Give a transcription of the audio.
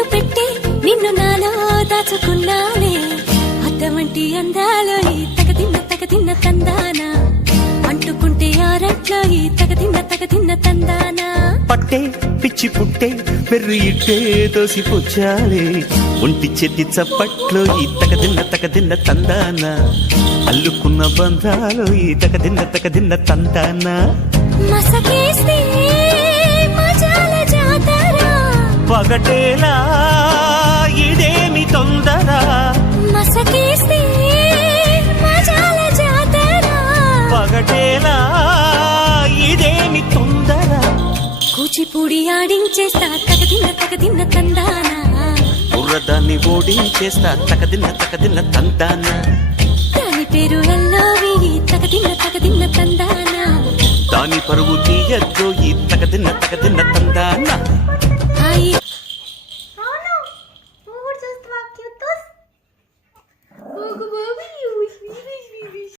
కన్ను పెట్టి నిన్ను నాలో దాచుకున్నానే అద్దమంటి అందాలో ఈ తగదిన్న తందానా అంటుకుంటే ఆరట్లో ఈ తగదిన్న తందానా పట్టే పిచ్చి పుట్టే పెర్రు ఇట్టే దోసిపుచ్చాలే ఒంటి చెట్టి చప్పట్లో ఈ తగదిన్న తందాన అల్లుకున్న బంధాలు ఈ తగదిన్న తందాన మసకేస్తే మజాల జాతర పగటేలా ఇదేమి తొందర మసకేస్తే మజాల జాతర పగటేలా ఇదేమి తొందర కూచిపూడి ఆడించేస్తా తగదిన్న తందానా బుర్రదాన్ని ఓడించేస్తా తగదిన్న తందాన దాని పేరు ఎల్లోవి తగదిన్న తందానా దాని పరువు తీయద్దు ఈ తగదిన్న తందాన హాయ్ అవును నువ్వు కూడా చూస్తావా క్యూటస్